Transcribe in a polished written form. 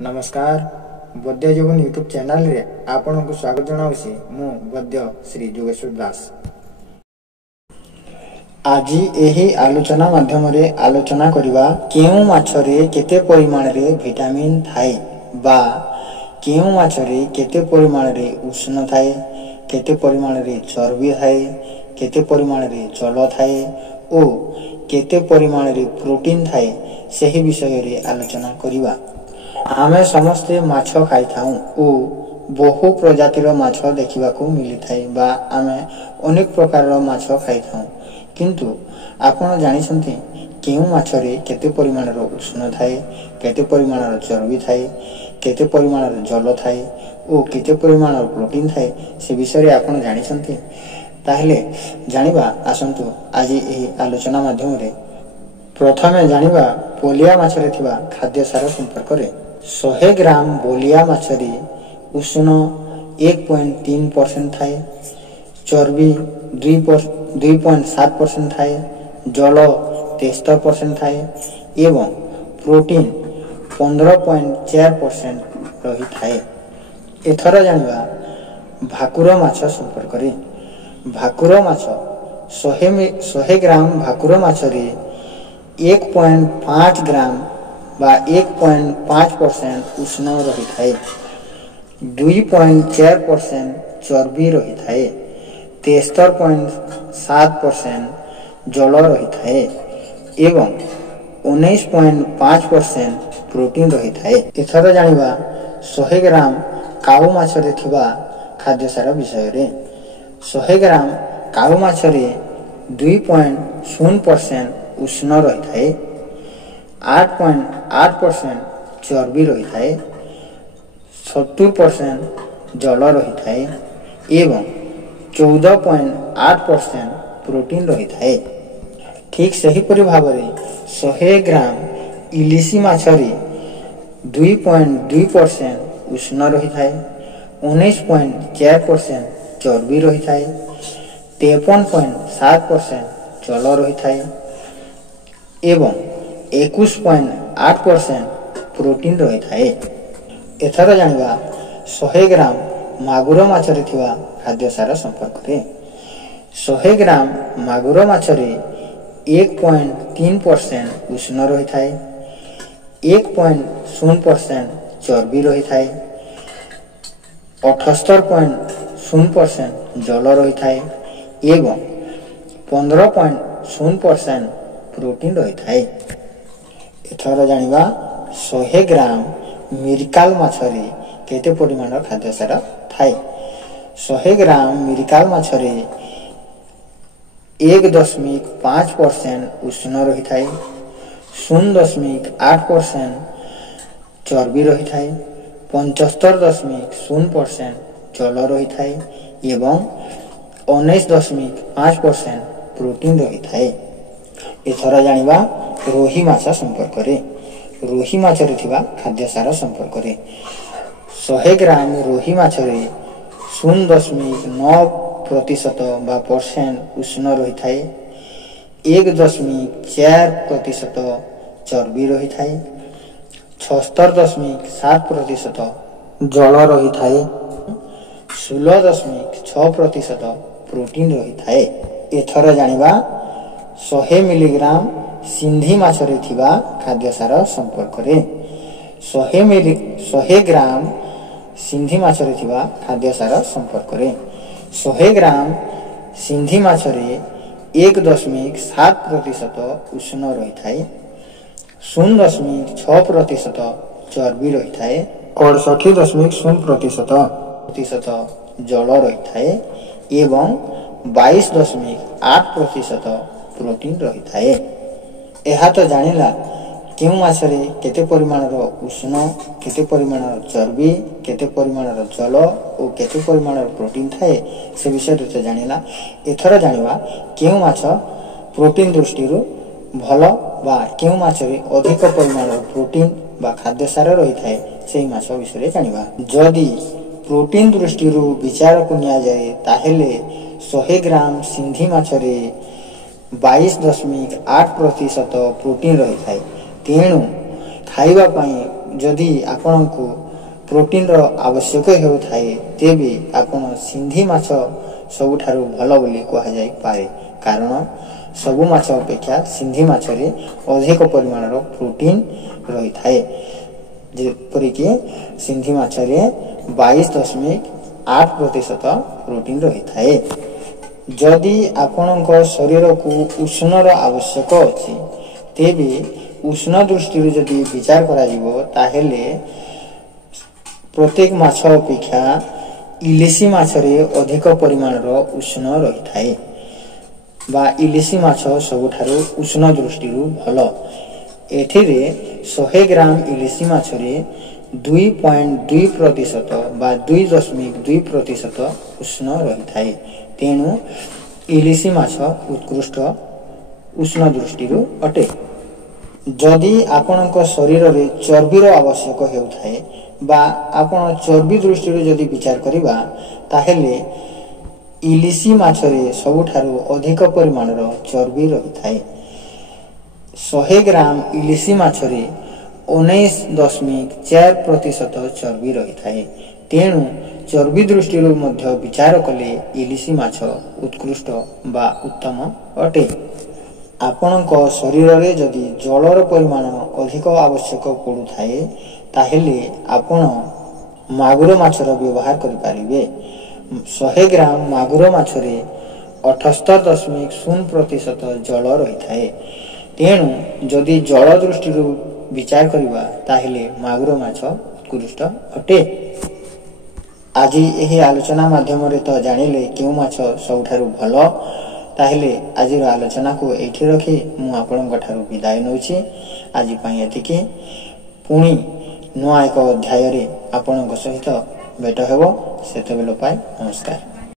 नमस्कार गद्य जीवन यूट्यूब चैनल रे आपन को स्वागत जनाउसी मु गद्य श्री जोगेश्वर दास। आज एही आलोचना माध्यम रे आलोचना करिवा केउ माछरे केते परिमाण रे विटामिन थाए बा केउ माछरे केते परिमाण रे उष्ण थाए, केते परिमाण रे चर्बी थाए, केते परिमाण रे जल थाए ओ केते परिमाण रे प्रोटीन थाए सही विषय रे आलोचना करिवा। आमे समस्ते माछ खाई थाउ ओ बहु प्रजातिर माछ देखिबा को मिली थाए बा आमे अनेक प्रकार माछ खाई थाउ, किंतु आपण जानि छथि केउ माछरे केते परिमाण रो उष्ण थाए, केते परिमाण रो चर्बी थाए, केते परिमाण रो जल थाए ओ केते परिमाण रो प्रोटीन थाए से विषय रे आपण जानि छथि। ताहले जानिबा आसंतु आज एही आलोचना माध्यम रे प्रथमे जानिबा पोलिया माछरे थिबा खाद्य सार संपर्क रे। 100 ग्राम बोलिया माछरी उष्ण 1.3% थाए, चर्बी 2.7% थाए, जल 73% थाए एवं प्रोटीन 15.4% रही थाए। एथर जानिबा भाकुर माछ संपर्क रे। भाकुर माछ 100 ग्राम भाकुर माछरी 1.5 ग्राम बा 1.5% उष्ण रही थाए, 2.4% चर्बी रही थाए, 73.7% जल रही थाए एवं 19.5% प्रोटीन रही थाए। एथर जानिबा 100 ग्राम काऊ माछरे थिबा खाद्य सार विषय रे। 100 ग्राम काऊ माछरे 2.0% उष्ण रही थाए, 8.8% चर्बी रही थाए, 70% जल रही थाए एवं 14.8% प्रोटीन रही थाए। ठीक सही परि भाबरे 100 ग्राम इलिसी माछरी 2.2% उष्ण रही थाए, 19.4% चर्बी रही थाए, 53.7% जल रही थाए एवं 21.8% प्रोटीन रही थाए। एथर जानिबा 100 ग्राम मागुर माछरे थिबा खाद्य सार संपर्क रे। 100 ग्राम मागुर माछरे 1.3% उष्ण रही थाए, 1.0% चर्बी रही थाए, 78.0% जल रही थाए एवं 15.0% प्रोटीन रही थाए। एथर जानिबा 100 ग्राम मिरकाल माछरे केते परिमाण खाद्य सार थाए। 100 ग्राम मिरकाल माछरे 1.5% उष्ण रही थाए, 0.8% चर्बी रही थाए, 75.0% जल रही थाए एवं 19.5% प्रोटीन रही थाए। एथर जानिबा रोही माछ संपर्क रे। रोही माछरे थिबा खाद्य सार संपर्क रे। 100 ग्राम रोही माछरे 0.9% बा % उष्ण रही थाए, 1.4% चर्बी रही थाए, 76.7% जल रही थाए, 16.6% प्रोटीन रही थाए। एथर जानिबा 100 मिलीग्राम सिंधी माछरे थिबा खाद्य सार संपर्क रे। 100 ग्राम सिंधी माछरे थिबा खाद्य सार संपर्क रे। 100 ग्राम सिंधी माछरे 1.7% उष्ण रही थाए, 0.6% चर्बी रही थाए, 68.0% जल रही थाए एवं 22.8% प्रोटीन रही थाए। एहा तो जानिला केउ माछरे केते परिमाण रो उष्ण, केते परिमाण रो चर्बी, केते परिमाण रो जल ओ केते परिमाण रो प्रोटीन थाए से विषय रे तो जानिला। एथर जानिबा केउ माछ प्रोटीन दृष्टि रो भलो बा केउ माछरे अधिक परिमाण रो प्रोटीन बा खाद्य सार रही थाए सेही माछ विषय रे जानिबा। जदी प्रोटीन दृष्टि रो विचार को निया जाए ताहेले 100 ग्राम सिंधी माछरे 22.8% प्रोटीन रही थाए, तेणु खाइबा पई जदि आपनकु प्रोटीन रो आवश्यक हेउथाए तेबे आपण सिंधी माछ सबुठारु भलो बोली कहा जाय पारे कारण सबु माछ अपेक्षा सिंधी माछ रे अधिक परिमाण रो प्रोटीन रही थाए जेपरि कि सिंधी माछ रे 22.8% प्रोटीन रही थाए। जदि आपनक शरीर को उष्ण रो आवश्यक अछि तेबे उष्ण दृष्टि जदि विचार करा जिवो ताहेले प्रत्येक माछ अपेक्षा इलिसी माछ रे अधिक परिमाण रो उष्ण रही थाए बा इलिसी माछ सबुठारु उष्ण दृष्टि भलो। एथिरे 100 ग्राम इलिसी माछ रे 2.2% बा 2.2% उष्ण रही थाए तेणु इलिसी माछ उत्कृष्ट उष्ण दृष्टि अटे। जदि आपनक शरीर रे चर्बी रो आवश्यक हेउथाए बा आपण चर्बी दृष्टि जदि विचार करिबा ताहेले इलिसी माछ रे सबुठारु अधिक परिमाण रो चर्बी रही थाए। 100 ग्राम इलिसी माछ रे 19.4% चर्बी रही थाए तेणु चर्बी दृष्टि मध्य विचार कले इलिसी माछ उत्कृष्ट बा उत्तम अटे। आपनक शरीर रे जदि जलर परिमाण अधिक आवश्यक पड़ु थाए ताहेले आपण मागुर माछर व्यवहार करि पारिबे। 100 ग्राम मागुर माछ रे 78.0% जल रही थाए तेणु जदि जल दृष्टि विचार करिबा ताहेले मागुर माछ उत्कृष्ट अटे। आज यही आलोचना माध्यम रे तो जानिले केउ माछ सबुठारु भलो ताहेले आज आलोचना को एठी रखी मु आपनक ठारु विदाय नउछि। आज पई एतिके पुणी नुआ एक अध्याय रे आपनक सहित भेट हेबो सेतेबेल पाए नमस्कार।